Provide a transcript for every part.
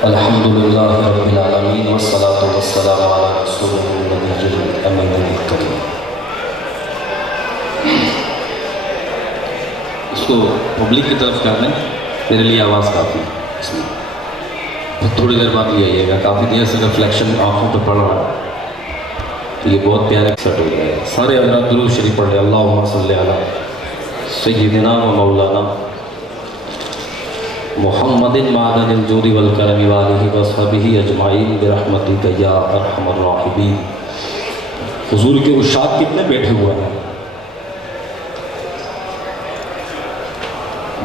अल्हम्दुलिल्लाहि रब्बिल आलमीन वस्सलातु वस्सलामु अला रसूलिल नबिय्यिल अमीनिल मुत्तकी। इसको पब्लिक की तरफ कर दें, मेरे लिए आवाज़ काफ़ी इसमें। तो थोड़ी देर बाद भी आइएगा, काफ़ी देर से रिफ्लेक्शन आँखों पे पड़ रहा है, तो ये बहुत प्यारे सेट हो गया। सारे हज़रात दुरूद शरीफ पढ़ लें। अल्लाहुम्मा सल्लि अला सय्यिदिना व मौलाना मुहम्मदिन मादनिल जूदी वल करमी व आलिहि व सहबिही अजमाइन बिरहमतिका या अरहमर राहिमीन। हुजूर के उस्ताद कितने बैठे हुए हैं,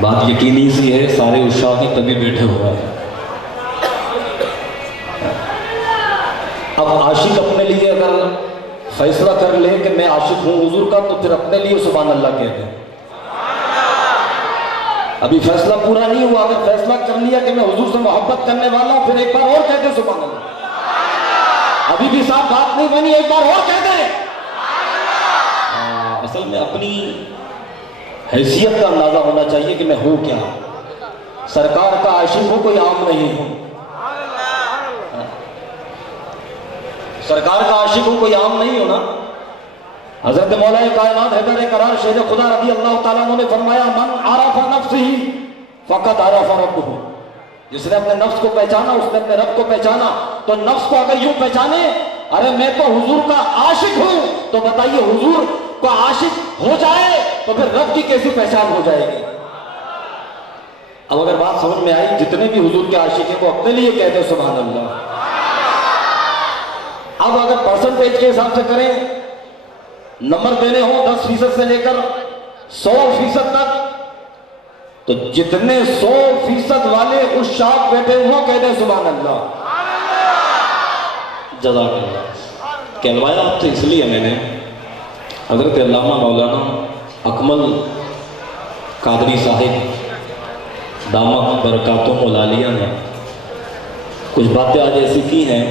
बात यकीनी सी है, सारे उस्ताद ही तभी बैठे हुए हैं। अब आशिक अपने लिए अगर फैसला कर ले कि मैं आशिक हूं हुजूर का, तो फिर अपने लिए सुभान अल्लाह कहते हैं। अभी फैसला पूरा नहीं हुआ, अगर फैसला कर लिया कि मैं हुजूर से मोहब्बत करने वाला हूं, फिर एक बार और कहते सुभान अल्लाह। अभी भी साफ बात नहीं बनी, एक बार और कहते। असल में अपनी हैसियत का अंदाजा होना चाहिए कि मैं हूं क्या। सरकार का आशिक हूं, कोई आम नहीं हूं। सरकार का आशिक हूं, कोई आम नहीं हो ना। हजरत मौलाए कायनात हैदर करार शेर खुदा रज़ी अल्लाह ताला अन्हु ने फरमाया, मन आरफ़ नफ्सिही फ़क़द आरफ़ रब्बहू। जिसने अपने नफ्स को पहचाना उसने अपने रब को पहचाना। तो नफ्स को अगर यूं पहचाने, अरे मैं तो हुजूर का आशिक हूं, तो बताइए हुजूर को आशिक हो जाए तो फिर रब की कैसी पहचान हो जाएगी। अब अगर बात समझ में आई, जितने भी हुजूर के आशिक हैं वो अपने लिए कहते हैं सुभान अल्लाह। अब अगर परसेंटेज के हिसाब से करें, नंबर देने हो 10% से लेकर 100% तक, तो जितने 100% वाले उस शाख बैठे हुए कहते हैं सुभान अल्लाह। जज़ाकल्लाह। कहलवाया आपसे इसलिए मैंने, हज़रत अल्लामा मौलाना अकमल कादरी साहिब दामत बरकातुहुम मौलालिया ने कुछ बातें आज ऐसी की हैं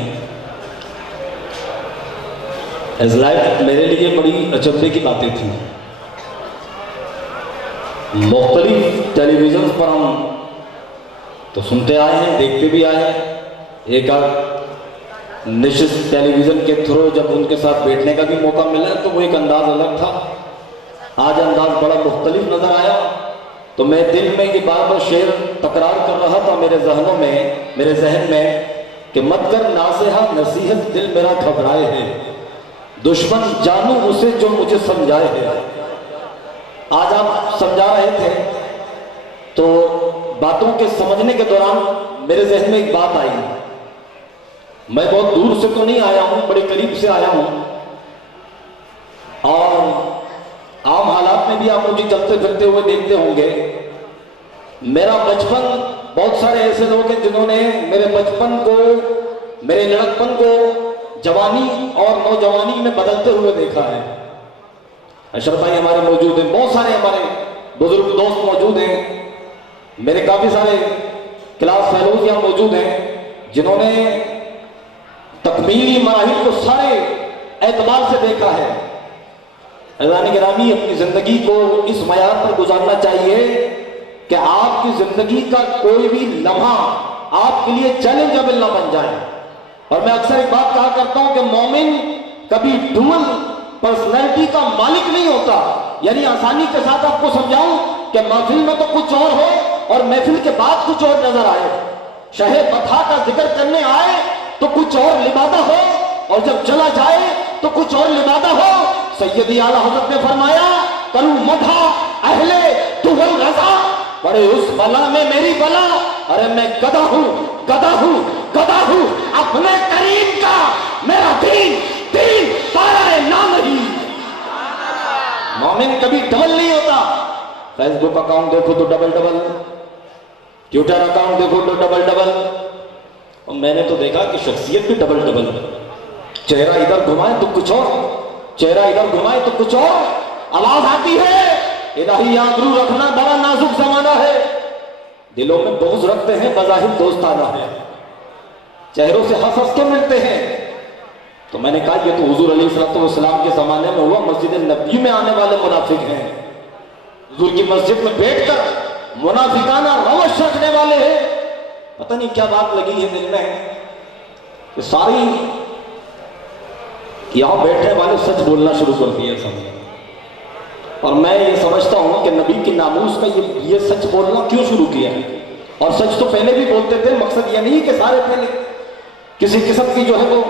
एज लाइफ, मेरे लिए बड़ी अचंभे की बातें थी। मुख्तलिफ टेलीविज़न पर हम तो सुनते आए हैं, देखते भी आए हैं। एक निश्चित टेलीविज़न के थ्रू जब उनके साथ बैठने का भी मौका मिला तो वो एक अंदाज़ अलग था। आज अंदाज़ बड़ा मुख्तलिफ नज़र आया। तो मैं दिल में ये बार बार शेर तकरार कर रहा था मेरे जहनों में, मेरे जहन में, कि मत कर नासेहा नसीहत दिल मेरा घबराए है, दुश्मन जानू उसे जो मुझे समझाए है। आज आप समझा रहे थे तो बातों के समझने के दौरान मेरे जहन में एक बात आई। मैं बहुत दूर से तो नहीं आया हूं, बड़े करीब से आया हूं, और आम हालात में भी आप मुझे चलते फिरते हुए देखते होंगे। मेरा बचपन, बहुत सारे ऐसे लोग हैं जिन्होंने मेरे बचपन को, मेरे लड़कपन को जवानी और नौजवानी में बदलते हुए देखा है। अशरफ भाई हमारे मौजूद हैं, बहुत सारे हमारे बुजुर्ग दोस्त मौजूद हैं, मेरे काफ़ी सारे क्लास फेलोज यहाँ मौजूद हैं जिन्होंने तकमीली मराहिल को सारे एतबार से देखा है। अज़ान गिरामी, अपनी ज़िंदगी को इस मयार पर गुजारना चाहिए कि आपकी ज़िंदगी का कोई भी लम्हा आपके लिए चैलेंजेबल ना बन जाए। और मैं अक्सर एक बात कहा करता हूं कि मोमिन कभी डुअल पर्सनैलिटी का मालिक नहीं होता। यानी आसानी के साथ आपको समझाऊं कि महफिल में तो कुछ और हो और महफिल के बाद कुछ और नजर आए। शहे बथा का जिक्र करने आए तो कुछ और लिबादा हो, और जब चला जाए तो कुछ और लिबादा हो। सैयदी आला हज़रत ने फरमाया, कलू मधा अहले तुगल रज़ा, बड़े उस बला में मेरी बला, अरे मैं गधा हूं, गधा हूं, गधा हूं, अपने करीम का मेरा दीन, दीन पारा नाम ही। मोमिन कभी डबल नहीं होता। फेसबुक अकाउंट देखो तो डबल डबल, ट्विटर अकाउंट देखो तो डबल डबल, और मैंने तो देखा कि शख्सियत भी डबल डबल। चेहरा इधर घुमाए तो कुछ और, चेहरा इधर घुमाए तो कुछ और। आवाज आती है, इलाही आबरू रखना बड़ा नाजुक जमाना है। दिलों में बोझ रखते हैं, बज़ाहिर दोस्ताना है, चेहरों से हंस हंस के मिलते हैं। तो मैंने कहा ये तो हुजूर अलैहिस्सलाम के जमाने में हुआ। मस्जिद नबी में आने वाले मुनाफिक हैं, हुजूर की मस्जिद में बैठकर मुनाफिकाना रवश रखने वाले हैं। पता नहीं क्या बात लगी है दिल में कि सारी यहां बैठने वाले सच बोलना शुरू कर दिए सब। और मैं ये समझता हूं कि नबी की नामूस का ये सच बोलना क्यों शुरू किया है। और सच तो पहले भी बोलते थे, मकसद ये नहीं कि सारे पहले किसी किस्म की जो है वो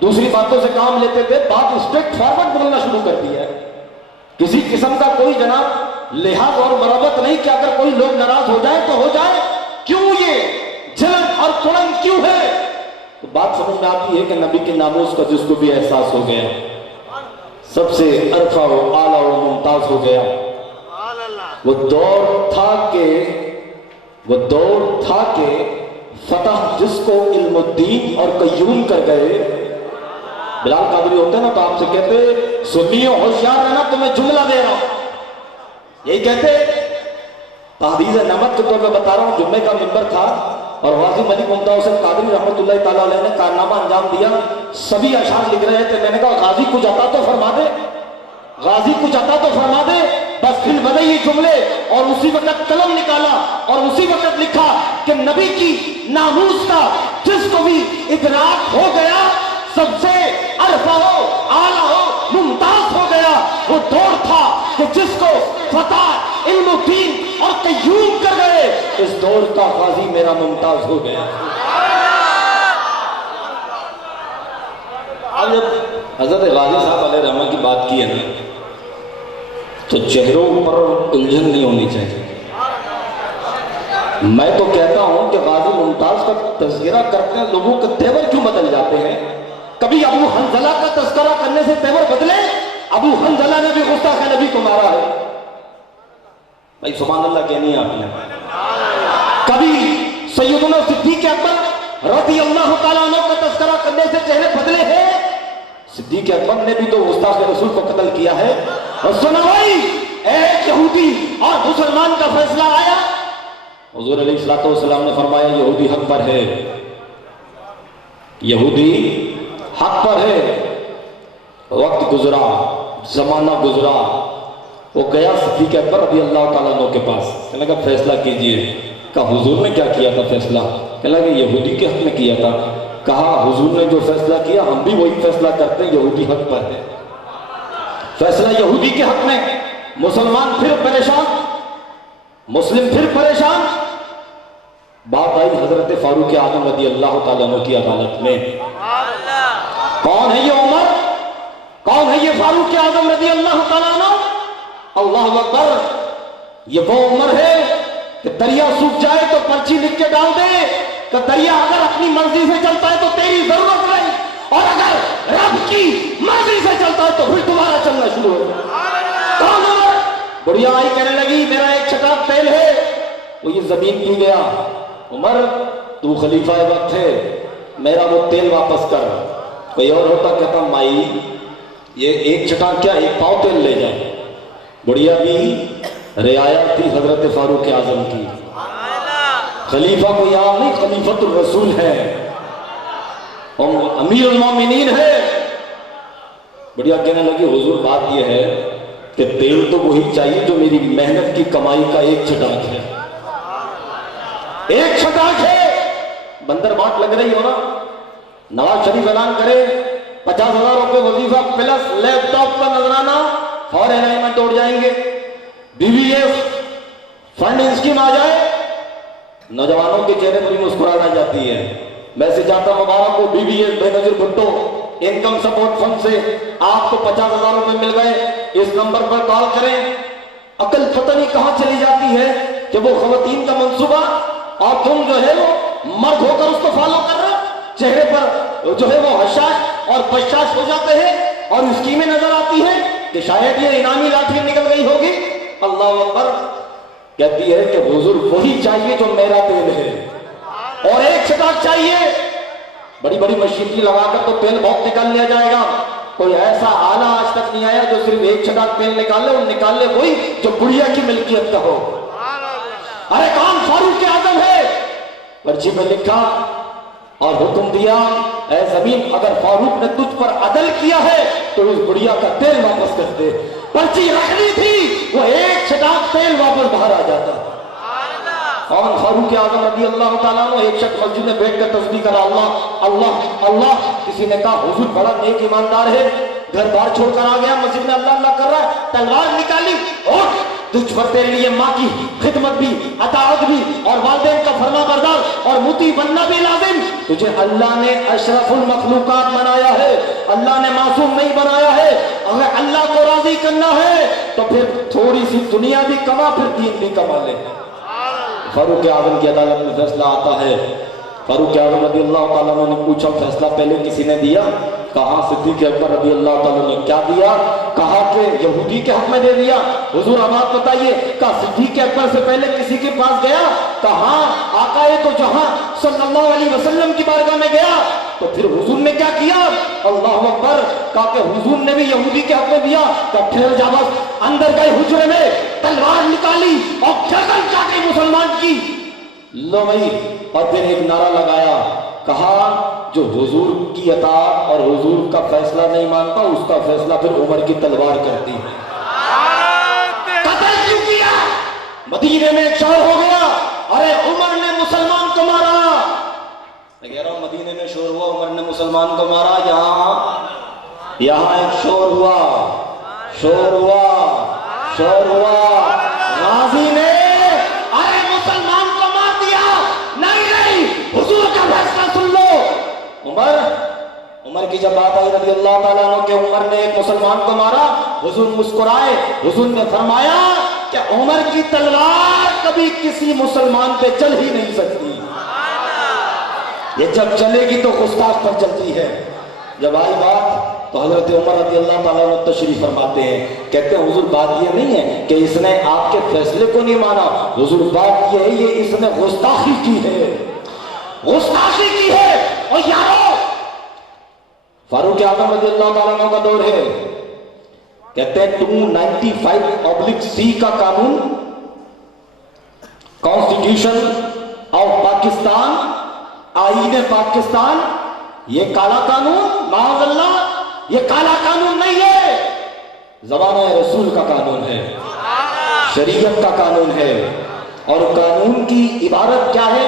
दूसरी बातों से काम लेते थे, बात स्ट्रेट फॉरवर्ड बोलना शुरू कर दिया है। किसी किस्म का कोई जनाब लिहाज और मरम्मत नहीं कि अगर कोई लोग नाराज हो जाए तो हो जाए, क्यों ये जलन और तुड़न क्यों है। तो बात समझ में आती है कि नबी के नामूस का जिसको भी एहसास हो गया, सबसे अरफा व आला व मुमताज हो गया, वो दौड़ था के फतह जिसको इल्मुद्दीन और कय्यूम कर गए। बिलाल कादरी होते ना तो आपसे कहते सुन्नियों होशियार रहना, तुम्हें जुमला दे रहा हूं, यही कहते। तहदीज नमक के तौर पर बता रहा हूं, जुम्मे का मिंबर था और गाजी मलिक मुमताज हुसैन कादरी रहमतुल्लाह ताला अलैह ने कारनामा अंजाम दिया। सभी अशार लिख रहे थे, मैंने कहा गाजी कुछ आता तो फरमा दे, गाजी कुछ आता तो फरमा दे। बस फिर बने ये जुमले और उसी वक्त कलम निकाला और उसी वक्त लिखा कि नबी की नामूस का जिसको भी इदराक हो गया, सबसे अरफा हो, आला हो, मुमताज हो गया। वो दौर था कि जिसको फतह इल्मुद्दीन और कय्यूम कर गए, इस दौर का गाजी मेरा मुमताज हो गया। अब जब हजरत गाजी साहब अलैहि रहमत की बात की है ना, तो चेहरों पर उलझन नहीं होनी चाहिए। मैं तो कहता हूं कि गाजी मुमताज का तज़किरा करते हैं, लोगों के तेवर क्यों बदल जाते हैं। कभी अबू हंजला का तज़किरा करने से तेवर बदले। अबू हंजला ने भी गुस्ताख नबी को मारा है भाई, सुभान अल्लाह कहनी है आपने। कभी सैयदना सिद्दीक अकबर रज़ियल्लाहु ताला अन्हु का तज़किरा करने से चेहरे बदले हैं। सिद्दीक अकबर ने भी तो गुस्ताख रसूल को कत्ल किया है। और सुना भाई, एक यहूदी और मुसलमान का फैसला आया, हुजूर अलैहिस्सलातु वस्सलाम ने फरमाया यहूदी हक पर है, यहूदी हक पर है। वक्त गुजरा, जमाना गुजरा, वो गया सिद्दीक अकबर रज़ी अल्लाह ताला अन्हु के पास, कहने लगा फैसला कीजिए। कहा हुजूर ने क्या किया था फैसला? कहने लगा यहूदी के हक में किया था। कहा हुजूर ने जो फैसला किया हम भी वही फैसला करते हैं, यहूदी हक पर है। फैसला यहूदी के हक में। मुसलमान फिर परेशान, मुस्लिम फिर परेशान। बात आई हजरत फारूक आजम रज़ी अल्लाह ताला अन्हु की अदालत में। कौन है ये उमर, कौन है ये फारूक आजम रज़ी अल्लाह ताला अन्हु? अल्लाहु अकबर। ये वो उमर है कि दरिया सूख जाए तो पर्ची लिख के डाल दे कि दरिया अगर अपनी मर्जी से चलता है तो तेरी जरूरत नहीं, और अगर रब की मर्जी से चलता है तो फिर दोबारा चलना शुरू हो जाए। कौन उमर? बुढ़िया आई कहने लगी मेरा एक छटाक तेल है, वो ये जमीन पी गया। उमर तू खलीफा वक्त है, मेरा वो तेल वापस कर। कोई और होता कहता माई ये एक छटाक क्या, एक पाव तेल ले जाए। बुढ़िया भी रियायत थी हजरत फारूक आजम की। खलीफा कोई आम नहीं, खलीफतुर रसूल है और अमीरुल मोमिनीन है। बढ़िया कहने लगी हुजूर बात यह है कि तेल तो वही चाहिए जो मेरी मेहनत की कमाई का एक छटाक है, एक छटाक है। बंदर बाट लग रही हो ना, नवाज शरीफ ऐलान करे 50,000 रुपए वजीफा प्लस लैपटॉप का नजराना, फॉरेन में तोड़ जाएंगे। बीबीएस फंड स्कीम आ जाए, नौजवानों के चेहरे पर मुस्कुराहट आ जाती है। मैसेज आता मुबारक को BBS Benazir Bhutto income support fund से आपको 50,000 रुपए मिल गए, इस नंबर पर कॉल करें। अकल पता नहीं कहां चली जाती है कि वो खवातीन का मंसूबा और तुम जो है वो मर्द होकर उसको फॉलो कर रहे हो। चेहरे पर जो है वो हशाश और बशाश हो जाते हैं और स्कीमें नजर आती है कि शायद ये इनामी लाठी निकल गई होगी। अल्लाह अकबर। कहती है कि हुजूर वही चाहिए जो मेरा तेल है, और एक छटाक चाहिए। बड़ी बड़ी मशीनरी लगाकर तो तेल बहुत निकाल लिया जाएगा, कोई ऐसा आला आज तक नहीं आया जो सिर्फ एक छटाक तेल निकाल ले, और निकाल ले वही जो बुढ़िया की मिल्कियत का हो। अरे कौन फारूक आजम है? पर्ची में लिखा और हुक्म दिया, ऐ जमीन अगर फारूक ने तुझ पर अदल किया है तो उस बुढ़िया का तेल वापस कर दे। पर्ची रखनी थी, वो एक छटाक तेल वापस बाहर आ जाता। और फारूक आजम रज़ी अल्लाह ताला अन्हु, एक शख्स मस्जिद में बैठकर तस्बीह करा, अल्लाह अल्लाह अल्लाह। किसी ने कहा हुजूर बड़ा नेक ईमानदार है, घर बार छोड़कर आ गया, मस्जिद में अल्लाह अल्लाह कर रहा है, तलवार निकाली और तुझ पर तेरे लिए माँ की खिदमत भी, अताअत भी और वालिदैन का फरमाबरदार और मुती बनना भी लाजिम। तुझे अल्लाह ने अशरफुल मखलूकात बनाया है, अल्लाह ने मासूम नहीं बनाया है। अगर अल्लाह को राजी करना है तो फिर थोड़ी सी दुनिया भी कमा, फिर दीन भी कमा ले। फारूक आजम की अदालत में फैसला आता है। फारूक आजम रज़ी अल्लाह ताला अन्हु ने पूछा, फैसला पहले किसी ने दिया? कहा सिद्दीक़ अकबर रज़ी अल्लाह ताला ने। क्या दिया? कहा कि यहूदी के हक में दे दिया। हुजूर अब आप बताइए। कहा सिद्दीक़ अकबर से पहले किसी के पास गया? कहा आकाए तो जहां सल्लल्लाहु अलैहि वसल्लम की बारगाह में गया। तो फिर हुजूर ने क्या किया? अल्लाहु अकबर। कहा कि हुजूर ने भी यहूदी के हक में दिया। कहा ठहर जा बस। अंदर गए हुजरे में, तलवार निकाली और गर्दन काटी मुसलमान की। लो भाई। और फिर एक नारा लगाया, कहा जो हुजूर की अताअत और हुजूर का फैसला नहीं मानता, उसका फैसला फिर उमर की तलवार करती है। कत्ल क्यों किया? मदीने में एक शोर हो गया, अरे उमर ने मुसलमान को मारा। मैं कह रहा हूं मदीने में शोर हुआ, उमर ने मुसलमान को मारा। यहां एक शोर हुआ, शोर हुआ, शोर हुआ। गाजी ने अरे मुसलमान को मार दिया। नहीं नहीं, हुजूर का फैसला सुन लो। उमर की जब बात आई रज़ी अल्लाह ताला अन्हु के उमर ने एक मुसलमान को मारा, हुजूर मुस्कुराए। हुजूर ने फरमाया कि उमर की तलवार कभी किसी मुसलमान पे चल ही नहीं सकती। ये जब चलेगी तो गुस्ताख पर चलती है। जब आई बात तो हजरत उमर रज़ी अल्लाह ताला अन्हु तशरीफ फरमाते हैं। कहते हैं हुजूर बात ये नहीं है कि इसने आपके फैसले को नहीं माना, हुजूर बात ये है ये इसने गुस्ताखी की है, गुस्ताखी की है। और यारो फारूक आजम रज़ी अल्लाह ताला अन्हु का दौर है। कहते हैं 295/C का कानून, कॉन्स्टिट्यूशन ऑफ पाकिस्तान, आईन पाकिस्तान, ये काला कानून, माअज़ल्लाह ये काला कानून नहीं है, ज़माना रसूल का कानून है, शरीयत का कानून है। और कानून की इबारत क्या है?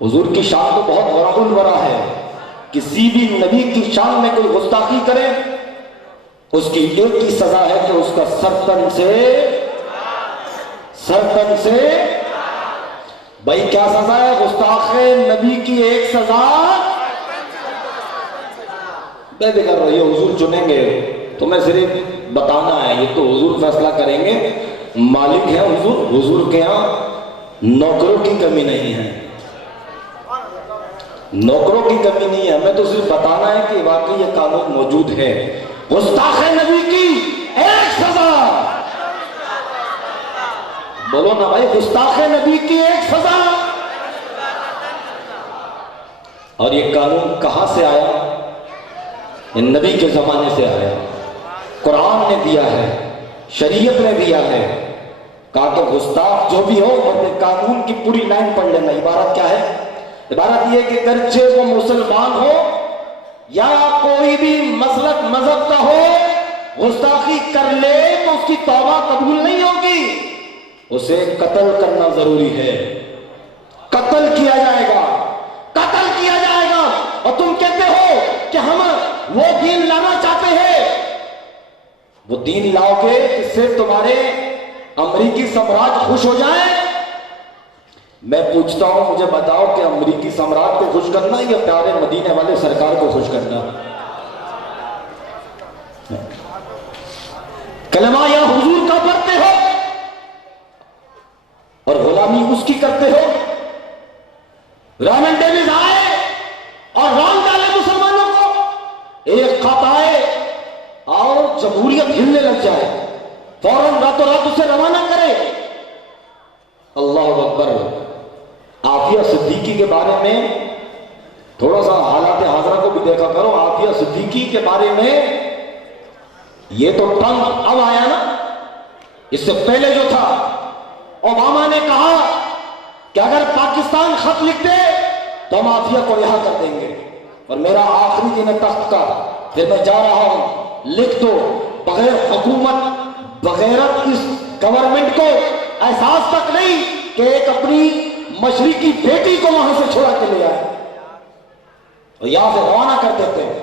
हुजूर की शान तो बहुत वराउल वरा है। किसी भी नबी की शान में कोई गुस्ताखी करे, उसकी एक ही सजा है कि उसका सरतन से भाई क्या सजा है? गुस्ताखे नबी की एक सजा बेफिक्र रहिए, हुजूर चुनेंगे, तुम्हें सिर्फ बताना है, ये तो हुजूर फैसला करेंगे। मालिक है हुजूर, हुजूर के यहां नौकरों की कमी नहीं है, नौकरों की कमी नहीं है, हमें तो सिर्फ बताना है कि वाकई ये कानून मौजूद है। गुस्ताखे नबी की एक सजा, बोलो ना भाई, गुस्ताखे नबी की एक सजा। और ये कानून कहां से आया? ये नबी के जमाने से आया, कुरान ने दिया है, शरीयत ने दिया है। कहा कि गुस्ताख जो भी हो अपने कानून की पूरी लाइन पढ़ लेना। इबारत क्या है? इबारत यह कि गर्चे वो मुसलमान हो या कोई भी मसलक मजहब का हो, गुस्ताखी कर ले तो उसकी तौबा कबूल नहीं होगी, उसे कत्ल करना जरूरी है। कत्ल किया जाएगा, कत्ल किया जाएगा। और तुम कहते हो कि हम वो दीन लाना चाहते हैं, वो दीन लाओगे जिससे तुम्हारे अमरीकी सम्राट खुश हो जाए। मैं पूछता हूं, मुझे बताओ कि अमरीकी सम्राट को खुश करना या प्यारे मदीने वाले सरकार को खुश करना? कलमा या हुजूर का पढ़ते हो और गुलामी उसकी करते हो। रामन डेविस आए और राम डाले मुसलमानों को, एक खत आए और जमहूरियत हिलने लग जाए, फौरन रातों रात उसे रवाना करे। अल्लाह अकबर। आफिया सिद्दीकी के बारे में थोड़ा सा हालात हाजरा को भी देखा करो। आफिया सिद्दीकी के बारे में ये तो ट्रंप अब आया ना, इससे पहले जो था ओबामा ने कहा कि अगर पाकिस्तान खत लिख दे तो हम आफिया को रिहा कर देंगे, और मेरा आखिरी दिन है तख्त का, फिर मैं जा रहा हूं, लिख दो। बगैर हुकूमत, बगैर इस गवर्नमेंट को एहसास तक नहीं कि एक अपनी मशरिकी बेटी को वहां से छोड़ा के ले आए और यहां से रवाना कर देते हैं।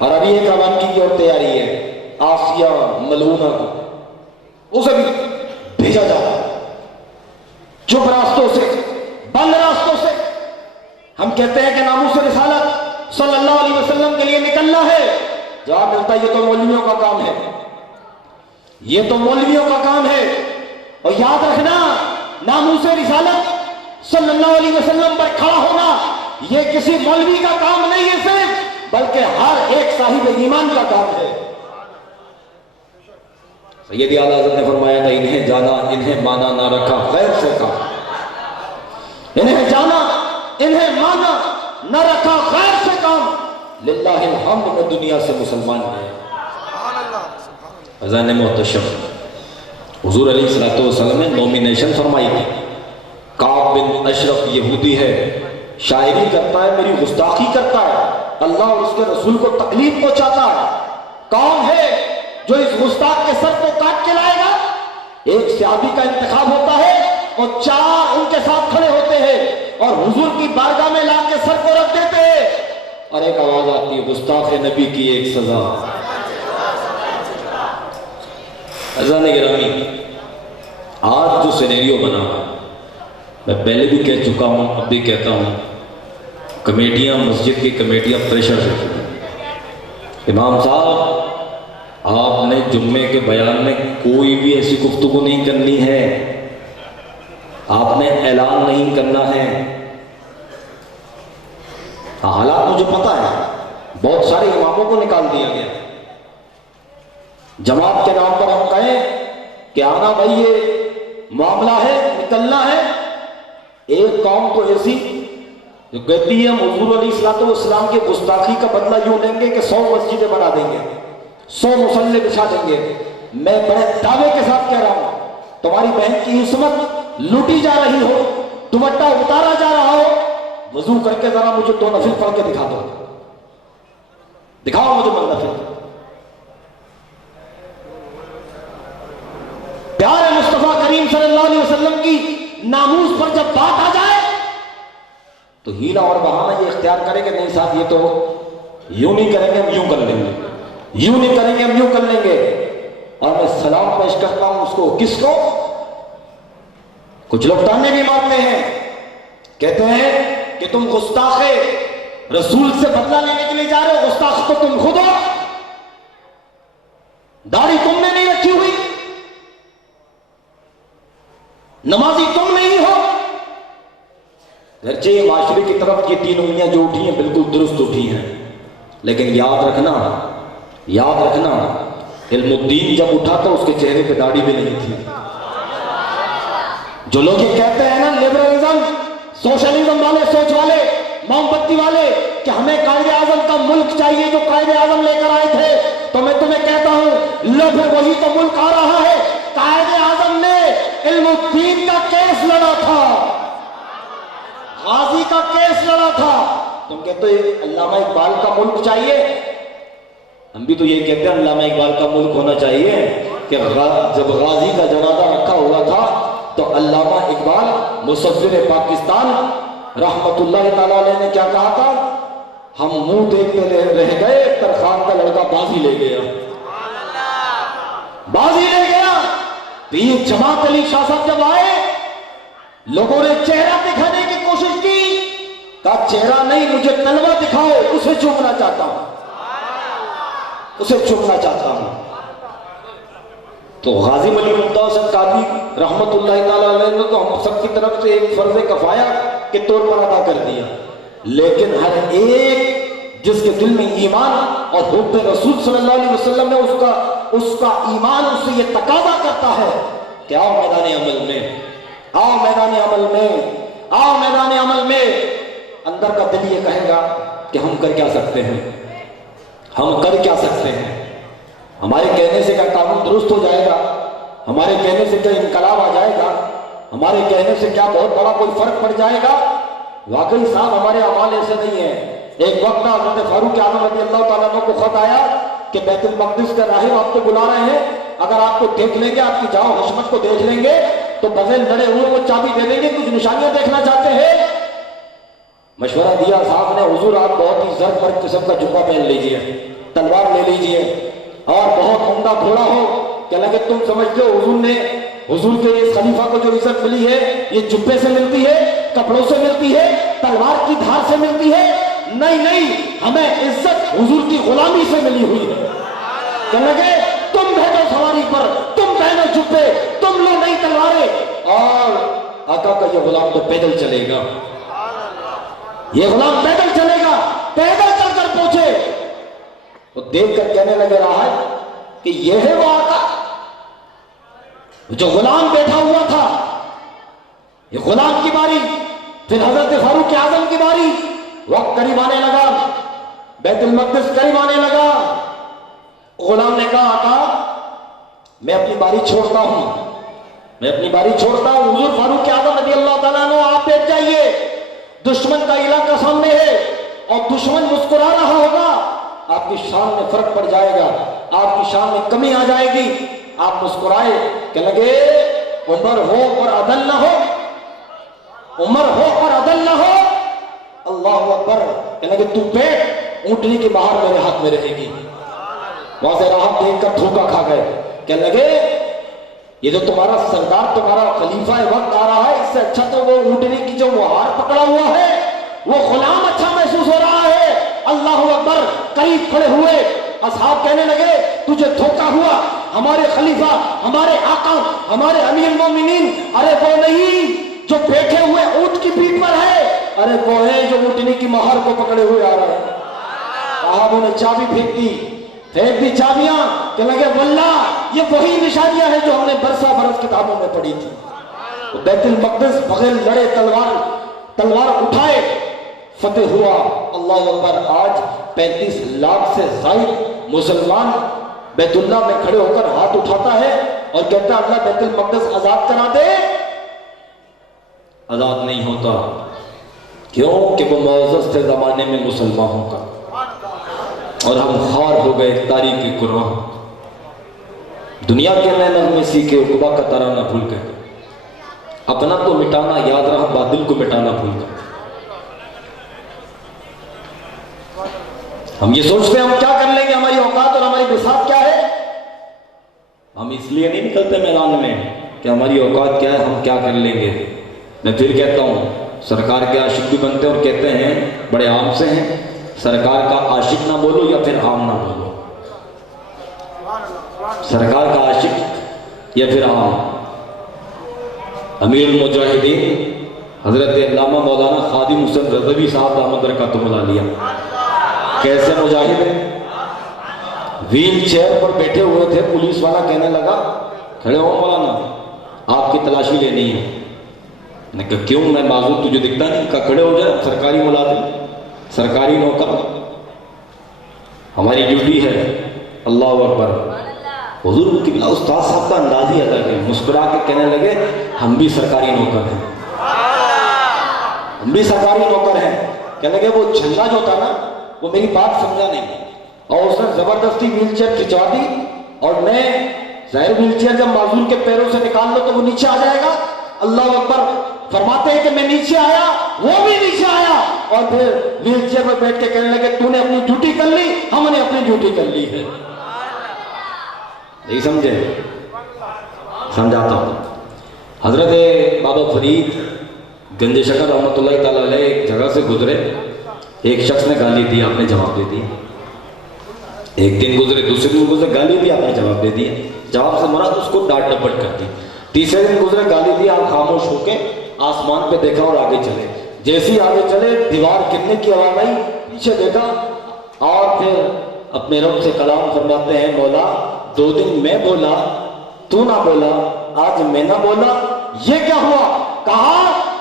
और अभी एक रवानगी की और तैयारी है, आसिया मलूना को, उसे भी भेजा जा रहा है चुप रास्तों से, बंद रास्तों से। हम कहते हैं कि नामूस रिसालत सल्लल्लाहु अलैहि वसल्लम के लिए निकलना है, जवाब मिलता है ये तो मौलवियों का काम है, ये तो मौलवियों का काम है। और याद रखना, नामूस रिसालत सल्लल्लाहु अलैहि वसल्लम पर खड़ा होना ये किसी मौलवी का काम नहीं है सिर्फ, बल्कि हर एक साहिब ईमान का काम है। सैयद आला हज़रत ने फरमाया था, इन्हें जाना इन्हें माना ना रखा गैर से काम, इन्हें जाना इन्हें माना न रखा गैर से काम, लिल्लाहिल हम्द में दुनिया से मुसलमान है। अज़ान मोहतशम हुज़ूर अलैहिस्सलातु वस्सलाम ने नॉमिनेशन फरमाई थी, काब बिन अशरफ यहूदी है, शायरी करता है, मेरी गुस्ताखी करता है, अल्लाह और उसके रसूल को तकलीफ पहुंचाता है। कौन है जो इस गुस्ताख के सर को काट के लाएगा? एक सहाबी का इंतखाब होता है और 4 उनके साथ खड़े होते हैं और हुजूर की बारगाह में ला के सर को रख देते हैं और एक आवाज आती है, गुस्ताख नबी की एक सजा। अज़ान गिरामी, आज जो सिनेरियो बना, मैं पहले भी कह चुका हूं, अब भी कहता हूं, कमेटियां, मस्जिद की कमेटियां प्रेशर से, इमाम साहब आपने जुम्मे के बयान में कोई भी ऐसी गुफ्तगू नहीं करनी है, आपने ऐलान नहीं करना है। हालात मुझे पता है, बहुत सारे इमामों को निकाल दिया गया, जमात के नाम पर हम कहें कि आना भाई ये मामला है, निकलना है। एक कौम तो ऐसी जो कहती है हम हुजूर अलैहिस्सलातु वस्सलाम की गुस्ताखी का बदला यूं लेंगे कि 100 मस्जिदें बना देंगे, 100 मुसल्ले बिछा देंगे। मैं बड़े दावे के साथ कह रहा हूं, तुम्हारी बहन की इस्मत लूटी जा रही हो, दुपट्टा उतारा जा रहा हो, वजू करके जरा मुझे 2 नफिल पढ़ के दिखा दो, दिखाओ मुझे नफिल। प्यारे मुस्तफा करीम सल्लल्लाहु अलैहि वसल्लम की नामूस पर जब बात आ जाए तो हीला और बहाना ये इख्तियार करें कि नहीं साहब ये तो यूं नहीं करेंगे, हम यूं कर लेंगे, यूं नहीं करेंगे, हम यूं कर लेंगे। और मैं सलाम पेश करता हूं उसको, किसको? कुछ लोग ताने भी मारते हैं, कहते हैं कि तुम गुस्ताखे रसूल से बदला लेने के लिए जा रहे हो, गुस्ताख तो तुम खुद हो, दाढ़ी तुमने नहीं रखी हुई, नमाजी तुम नहीं हो। गर्चे माशरे की तरफ ये 3 उंगलियां जो उठी हैं बिल्कुल दुरुस्त उठी हैं, लेकिन याद रखना, याद रखना, इल्मुद्दीन जब उठा तो उसके चेहरे पे दाढ़ी भी नहीं थी। जो लोग ये कहते हैं ना लिबरलिज्म, सोशलिज्म वाले, सोच वाले, मोमबत्ती वाले, कि हमें कायदे आजम का मुल्क चाहिए जो कायदे आजम लेकर आए थे, तो मैं तुम्हें कहता हूं लो फिर वही तो मुल्क आ रहा है। कायदे आजम ने इल्मुद्दीन का केस लड़ा था, गाजी का केस लड़ा था। तुम कहते हो अल्लामा इकबाल का मुल्क चाहिए, हम भी तो ये कहते हैं अल्लामा इकबाल का मुल्क होना चाहिए कि जब गाजी का जनाजा रखा हुआ था तो अल्लामा इकबाल मुसव्विर पाकिस्तान रहमतुल्लाह ताला अलैह ने क्या कहा था? हम मुंह देखते रह गए, तरखान का लड़का बाजी ले गया, बाजी ले गया। पीर जमात अली शाह साहब जब आए, लोगों ने चेहरा दिखाने की कोशिश की, कहा चेहरा नहीं, मुझे तलवा दिखाओ, उसे चूमना चाहता हूं, उसे चूमना चाहता हूं। तो गाजी अली मुमताज कादी रहमतुल्लाह ताला अलैह ने तो हम सबकी तरफ से एक फर्ज कफाया के तौर पर अदा कर दिया, लेकिन हर एक जिसके दिल में ईमान और हुब्ब रसूल सल्लल्लाहु अलैहि वसल्लम है, उसका ईमान उससे ये तकाजा करता है कि आओ मैदान अमल में, आओ मैदान अमल में, आओ मैदान अमल में। अंदर का दिल ये कहेगा कि हम कर क्या सकते हैं, हम कर क्या सकते हैं, हमारे कहने से क्या कानून दुरुस्त हो जाएगा, हमारे कहने से क्या इनकलाब आ जाएगा, हमारे कहने से क्या बहुत बड़ा कोई फर्क पड़ जाएगा। वाकई साहब हमारे अमाल ऐसे नहीं है। एक वक्त में हज़रत फारूक आज़म रज़ी अल्लाह ताला अन्हु को खत आया कि बैतुल मक़दिस का राहिब आपको बुला रहे हैं, अगर आपको देख लेंगे, आपकी जाओ हशमत को देख लेंगे तो बगैर लड़े हुए वो चाबी दे देंगे। कुछ निशानियां देखना चाहते हैं, मशवरा दिया साहब ने, हुजूर आप बहुत ही जबरदस्त किस्म का जुब्बा पहन लीजिए, तलवार ले लीजिए और बहुत उम्दा घोड़ा हो। क्या लगे तुम समझते हो हुजूर ने, हुजूर के इस खलीफा को जो इज्जत मिली है ये जुब्बे से मिलती है, कपड़ों से मिलती है, तलवार की धार से मिलती है? नहीं नहीं, हमें इज्जत हुजूर की गुलामी से मिली हुई है। क्या लगे तुम बैठो सवारी पर, तुम पहनो जुब्बे, तुम लो नई तलवारें, और आका का ये गुलाम तो पैदल चलेगा, ये गुलाम पैदल चलेगा, पैदल चलकर पहुंचे। तो देखकर कहने लगे रहा है कि यह है वो आका जो गुलाम बैठा हुआ था। ये गुलाम की बारी, फिर हजरत फारूक आजम की बारी। वक्त करीब आने लगा, बैतुल मक़दिस करीब आने लगा। गुलाम ने कहा आका मैं अपनी बारी छोड़ता हूं, मैं अपनी बारी छोड़ता हूं। हुजूर फारूक आजम रज़ी अल्लाह तआला अन्हु आप बैठ जाइए, दुश्मन का इलाका सामने है और दुश्मन मुस्कुरा रहा होगा, आपकी शान में फर्क पड़ जाएगा, आपकी शान में कमी आ जाएगी। आप मुस्कुराए, कह लगे उम्र हो और अदल न हो, उम्र हो और अदल न हो। अल्लाहु अकबर। कह लगे तू बैठ, ऊंटनी की बाहर मेरे हाथ में रहेगी। वहां से राहत देखकर धोखा खा गए। कह लगे ये जो तुम्हारा सरदार, तुम्हारा खलीफा वक्त आ रहा है, इससे अच्छा तो वो ऊंटनी की जो वो हार पकड़ा हुआ है वो गुलाम अच्छा महसूस हो रहा है। अल्लाहु अकबर। करीब खड़े हुए असहाब कहने लगे तुझे धोखा हुआ, हमारे खलीफा, हमारे आका, हमारे अमीर मोमिनीन, अरे वो नहीं जो बैठे हुए ऊंट की पीठ पर है, अरे वो है जो ऊंटनी की महार को पकड़े हुए आ रहा है। साहबों ने चाबी फेंक दी चाबियां। कहने लगे वल्लाह ये वही निशानियां हैं जो हमने बरसा बरस किताबों में पढ़ी थी। तो बैतुल मक़दिस बगैर लड़े तलवार उठाए फतेह हुआ। अल्लाह अकबर। आज 35 लाख से ज़ायद मुसलमान बैतुल्लाह में खड़े होकर हाथ उठाता है और कहता है अल्लाह बैतुल मक़दिस आजाद करा दे। आजाद नहीं होता, क्यों कि वो मुअज़्ज़ज़ थे जमाने में मुसलमानों का, और हम खार हो गए तारीख़ कुरान। दुनिया के नए नग़्मे सीखे, उक़बा का तराना भूल गए, अपना तो मिटाना याद रहा, बातिल को मिटाना भूल गए। हम ये सोचते हैं हम क्या कर लेंगे, हमारी औकात और हमारी बिसात क्या है। हम इसलिए नहीं निकलते मैदान में कि हमारी औकात क्या है, हम क्या कर लेंगे। मैं फिर कहता हूँ सरकार के आशिक भी बनते हैं और कहते हैं बड़े आम से हैं, सरकार का आशिक ना बोलो या फिर आम ना बोलो, सरकार का आशिक या फिर आम। अमीरुल मुजाहिदीन हजरत अल्लामा मौलाना खादिम हुसैन रज़वी साहब दामद बरकातुहुल आलिया कैसे मुजाहिद है, व्हील चेयर पर बैठे हुए थे, पुलिस वाला कहने लगा खड़े हो मौलाना आपकी तलाशी लेनी है। मैंने कहा क्यों, मैं माजूर तुझे दिखता नहीं? कहा खड़े हो जाए, सरकारी मुलाजिम, सरकारी नौकर, हमारी ड्यूटी है। अल्लाह अकबर। हुजूर की बिला उस्ताद साहब का अंदाज ही अलग है, मुस्कुरा के कहने लगे हम भी सरकारी नौकर हैं, हम भी सरकारी नौकर हैं। कहने लगे वो झंडा जो था ना वो मेरी बात समझा नहीं और उसने जबरदस्ती व्हील चेयर खिंचवा दी, और मैं जाहिर व्हील चेयर जब माजूर के पैरों से निकाल लो तो वो नीचे आ जाएगा। अल्लाह अकबर। फरमाते हैं कि मैं नीचे आया, वो भी नीचे आया और फिर व्हील चेयर में बैठ के कहने लगे तूने अपनी ड्यूटी कर ली, हमने अपनी ड्यूटी कर ली है। नहीं समझे? समझाता हूं। हजरत बाबा फरीद गंज शकर रहमतुल्लाह तआला अलैह एक जगह से गुजरे, एक शख्स ने गाली दी, आपने जवाब दे दिया। एक दिन गुजरे, दूसरे दिन गुजरे, गाली दी, आपने जवाब दे दिया। जवाब से मुराद उसको डांट डपट कर दी। तीसरे दिन गुजरे, गाली दी, आप खामोश होके आसमान पे देखा और आगे चले। जैसे ही आगे चले दीवार गिरने की आवाज आई, पीछे देखा और फिर अपने रब से कलाम फरमाते हैं मौला 2 दिन मैं बोला तू ना बोला, आज मैं ना बोला, ये क्या हुआ? कहा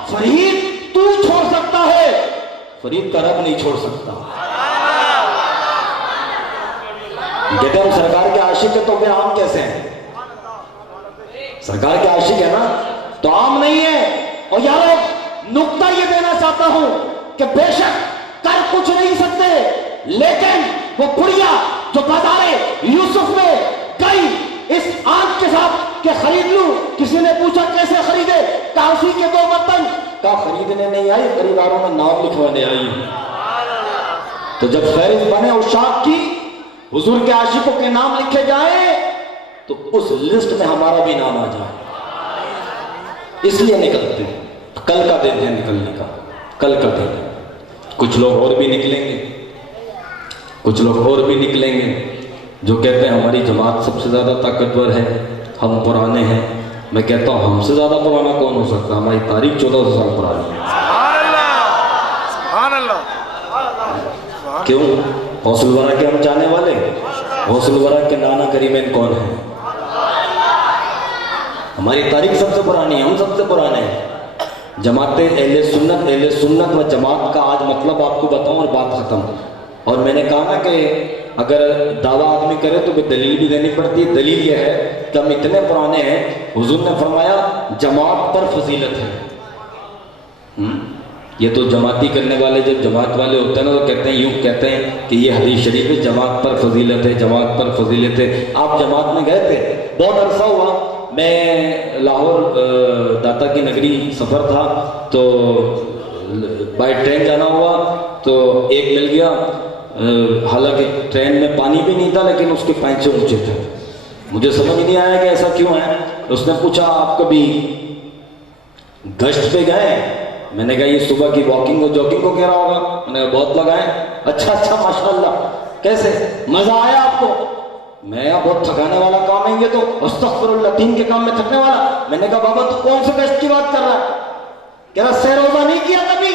फरीद तू छोड़ सकता है, फरीद का रब नहीं छोड़ सकता। कहते हम सरकार के आशिक है तो फिर आम कैसे हैं? सरकार के आशिक है ना तो आम नहीं है। और यारो नुक्ता ये देना चाहता हूं कि बेशक कर कुछ नहीं सकते, लेकिन वो बुढ़िया जो बाजारे यूसुफ में गई इस आंख के साथ के खरीद लूं। किसी ने पूछा कैसे खरीदे, काशी के 2 बर्तन का खरीदने नहीं आई, खरीदारों में नाम लिखवाने आई। तो जब फहरिस्त बने उशाक की, हुजूर के आशिकों के नाम लिखे जाए, तो उस लिस्ट में हमारा भी नाम आ जाए। इसलिए निकलते हैं, कल का दिन है निकलने का, कल का दिन। कुछ लोग और भी निकलेंगे, कुछ लोग और भी निकलेंगे जो कहते हैं हमारी जमात सबसे ज्यादा ताकतवर है, हम पुराने हैं। मैं कहता हूं हमसे ज्यादा पुराना कौन हो सकता, हमारी तारीख 1400 साल पुरानी है। क्यों? गौसुल वरा के हम जाने वाले, गौसुल वरा के नाना करीमैन कौन है? हमारी तारीख सबसे पुरानी है, हम सबसे पुराने हैं। जमाते अहले सुन्नत व जमात का आज मतलब आपको बताऊं और बात खत्म। और मैंने कहा ना कि अगर दावा आदमी करे तो दलील भी देनी पड़ती है। दलील यह है कि हम इतने पुराने हैं, हुजूर ने फरमाया जमात पर फजीलत है। ये तो जमाती करने वाले जब जमात वाले होते हैं ना तो कहते हैं, यूँ कहते हैं कि ये हदीस शरीफ है, जमात पर फजीलत है, जमात पर फजीलत है। आप जमात में गए थे? बहुत अरसा हुआ, मैं लाहौर दाता की नगरी सफ़र था, तो बाय ट्रेन जाना हुआ तो एक मिल गया। हालांकि ट्रेन में पानी भी नहीं था लेकिन उसके पैंचे ऊंचे थे। मुझे समझ नहीं आया कि ऐसा क्यों है। उसने पूछा आप कभी गश्त पे गए? मैंने कहा ये सुबह की वॉकिंग और जॉगिंग को कह रहा होगा। मैंने कहा बहुत लगाए। अच्छा माशाल्लाह, कैसे मजा आया आपको? मैं बहुत थकाने वाला काम है ये तो, अस्तगफिरुल्लाह, 3 के काम में थकने वाला। मैंने कहा बाबा तू कौन से गश्त की बात कर रहा है? कह रहा 6 रोजा नहीं किया कभी,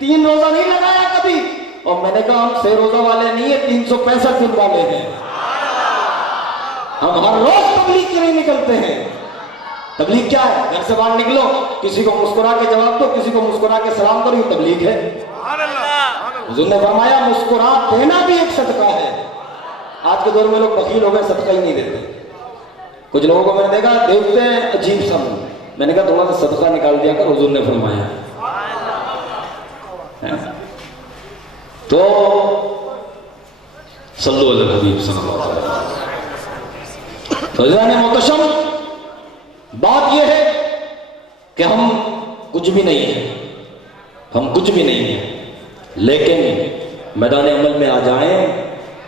3 रोजा नहीं लगाया कभी। और मैंने कहा हम 6 रोजा वाले नहीं है, 365 दिन वाले हैं। हम हर रोज तबलीग के लिए निकलते हैं। तबलीग क्या है? घर से बाहर निकलो, किसी को मुस्कुरा के जवाब दो, किसी को मुस्कुरा के सलाम करो, ये तबलीग है। हुजूर ने फरमाया मुस्कुरा देना भी एक सदका है। आज के दौर में लोग बखील हो गए, सदका ही नहीं देते। कुछ लोगों को मैंने देखा देखते हैं अजीब सा। मैंने कहा थोड़ा सा सदका निकाल दिया कर, हुजूर ने फरमाया। तो सल्लल्लाहु अलैहि हबीब सल्लल्लाहु अलैहि वसल्लम। तो जाने मुतशम बात यह है कि हम कुछ भी नहीं है, हम कुछ भी नहीं है, लेकिन मैदान अमल में आ जाएं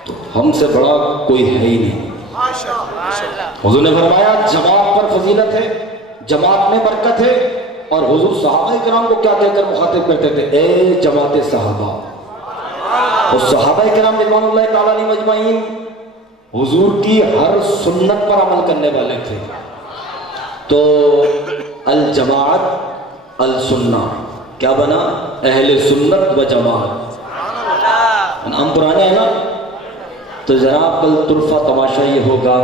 तो हमसे बड़ा कोई है ही नहीं। हुजूर ने फरमाया जमात पर फजीलत है, जमात में बरकत है। और हुजूर सहाबा-ए-किराम को क्या कहकर मुखातिब करते थे? ए जमाते सहाबा। और सहाबा-ए-किराम रिज़वानुल्लाह ताला अलैहिम अजमाइन हुजूर की हर सुन्नत पर अमल करने वाले थे। तो अल जमात अल सुन्ना क्या बना? अहले सुन्नत व जमात। हम पुराने हैं ना, तो जरा कल तुरफा तमाशा ये होगा,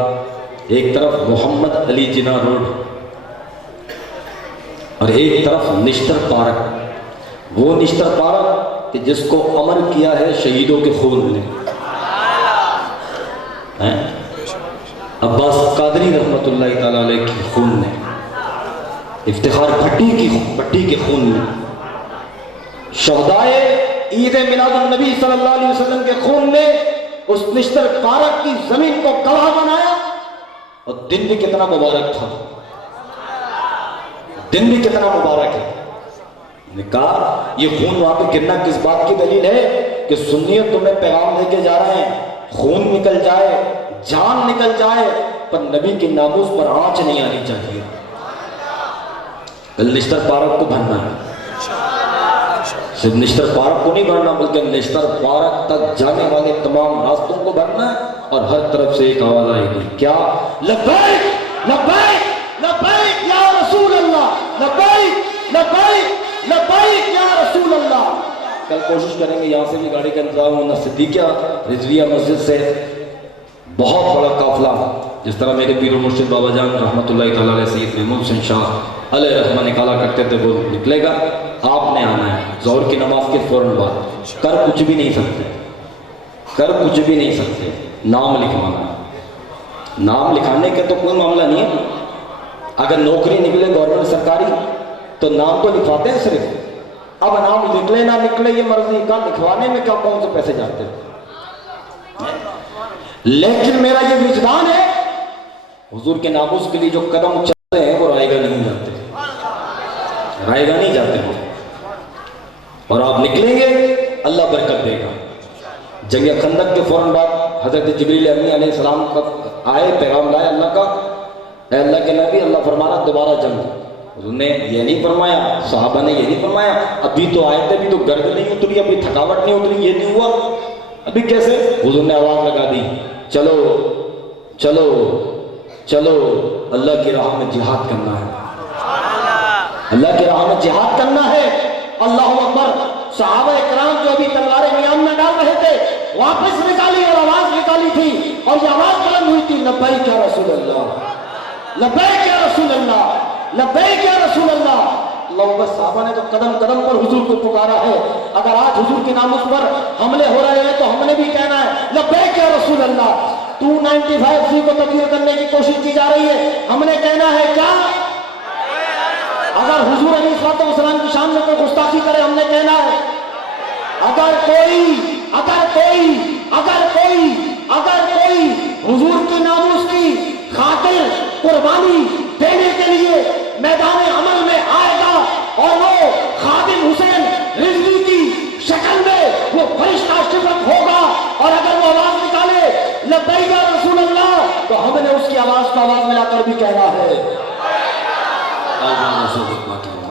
एक तरफ मोहम्मद अली जिना रोड और एक तरफ निश्तर पार्क। वो निश्तर पार्क कि जिसको अमर किया है शहीदों के खून ने, अब्बास कादरी रहमतुल्लाह ताला अलैह के खून ने, इफ्तिखार भट्टी के खून में, शहदाए ईद मिलादुन नबी सल्लल्लाहु अलैहि वसल्लम के खून ने उस निश्तर पार्क की जमीन को गवाह बनाया। और दिन भी कितना मुबारक था, दिन भी कितना मुबारक है। ने कहा ये खून वहां पे गिरना किस बात की दलील है? कि सुन्नियत तुम्हें पैगाम लेके जा रहे हैं, खून निकल जाए, जान निकल जाए, पर नबी की नामूस पर आंच नहीं आनी चाहिए। कल निश्तर पार्क को भरना है, सिर्फ निश्तर पार्क को नहीं भरना बल्कि निश्तर पार्क तक जाने वाले तमाम रास्तों को भरना है। और हर तरफ से एक आवाज आएगी, क्या? लब्बैक लब्बैक लब्बैक या रसूल अल्लाह, लब्बैक लब्बैक लब्बैक या रसूल अल्लाह। कल कोशिश करेंगे यहाँ से भी गाड़ी का इंतजाम होना। सिद्दीकिया रिजविया मस्जिद से बहुत बड़ा काफिला, जिस तरह मेरे पीर मुर्शिद बाबा जान रहमतुल्लाह ताला अलैह सैयद महमूद हुसैन शाह अलैहि रहमा निकाला करते थे, वो निकलेगा। आपने आना है ज़ोहर की नमाज के फौरन बाद। कर कुछ भी नहीं सकते, कर कुछ भी नहीं सकते, नाम लिखवाना। नाम लिखाने का तो कोई मामला नहीं है। अगर नौकरी निकले गवर्नमेंट सरकारी तो नाम तो लिखवाते हैं सिर्फ। अब नाम निकले ना निकले ये मर्जी का, लिखवाने में क्या कौन से पैसे जाते हैं। लेकिन मेरा ये विजदान है हुजूर के नामूस के लिए जो कदम चलते हैं वो रायगा नहीं जाते, रायगा नहीं जाते हो। और आप निकलेंगे, अल्लाह बरकत देगा। जंग खंदक के फौरन बाद हजरत जिब्रील अमीन अलैहिस्सलाम का आए, पैगाम लाए अल्लाह का, ऐ अल्लाह के नबी, अल्लाह फरमाना दोबारा जंग। उन्होंने ये नहीं फरमाया, सहाबा ने ये नहीं फरमाया अभी तो आए थे, अभी तो गर्द नहीं उतरी, अभी थकावट नहीं उतरी, ये नहीं हुआ, अभी कैसे? हुजूर ने आवाज लगा दी, चलो चलो चलो अल्लाह की राह में जिहाद करना है, अल्लाह की राह में जिहाद करना है। अल्लाहु अकबर। सहाबा इकराम जो अभी तलवारें मियान में डाल रहे थे, वापस निकाली और आवाज निकाली थी, और ये आवाज बुलंद हुई थी, लब्बैक या रसूल अल्लाह, लब्बैक या रसूल अल्लाह, लब्बैक या रसूल अल्लाह। बस साहबा ने तो कदम कदम पर हुजूर को पुकारा है। अगर आज हुजूर के नाम उस पर हमले हो रहे हैं तो हमने भी कहना है लब्बैक या रसूल अल्लाह। 295 को तकरीर करने की कोशिश की जा रही है, हमने कहना है क्या? अगर हुजूर अलैहिस्सलाम की शान में कोई गुस्ताखी करे, हमने कहना है अगर कोई हुजूर के नामूस की खातिर कुर्बानी देने के लिए मैदान अमल में आएगा और वो खादिम हुसैन रिजवी की शक्ल में वो फरिश्ता शिफत होगा, और अगर वो आवाज निकाले लब्बैक या रसूल अल्लाह, तो हमने उसकी आवाज को आवाज मिलाकर भी कहना है।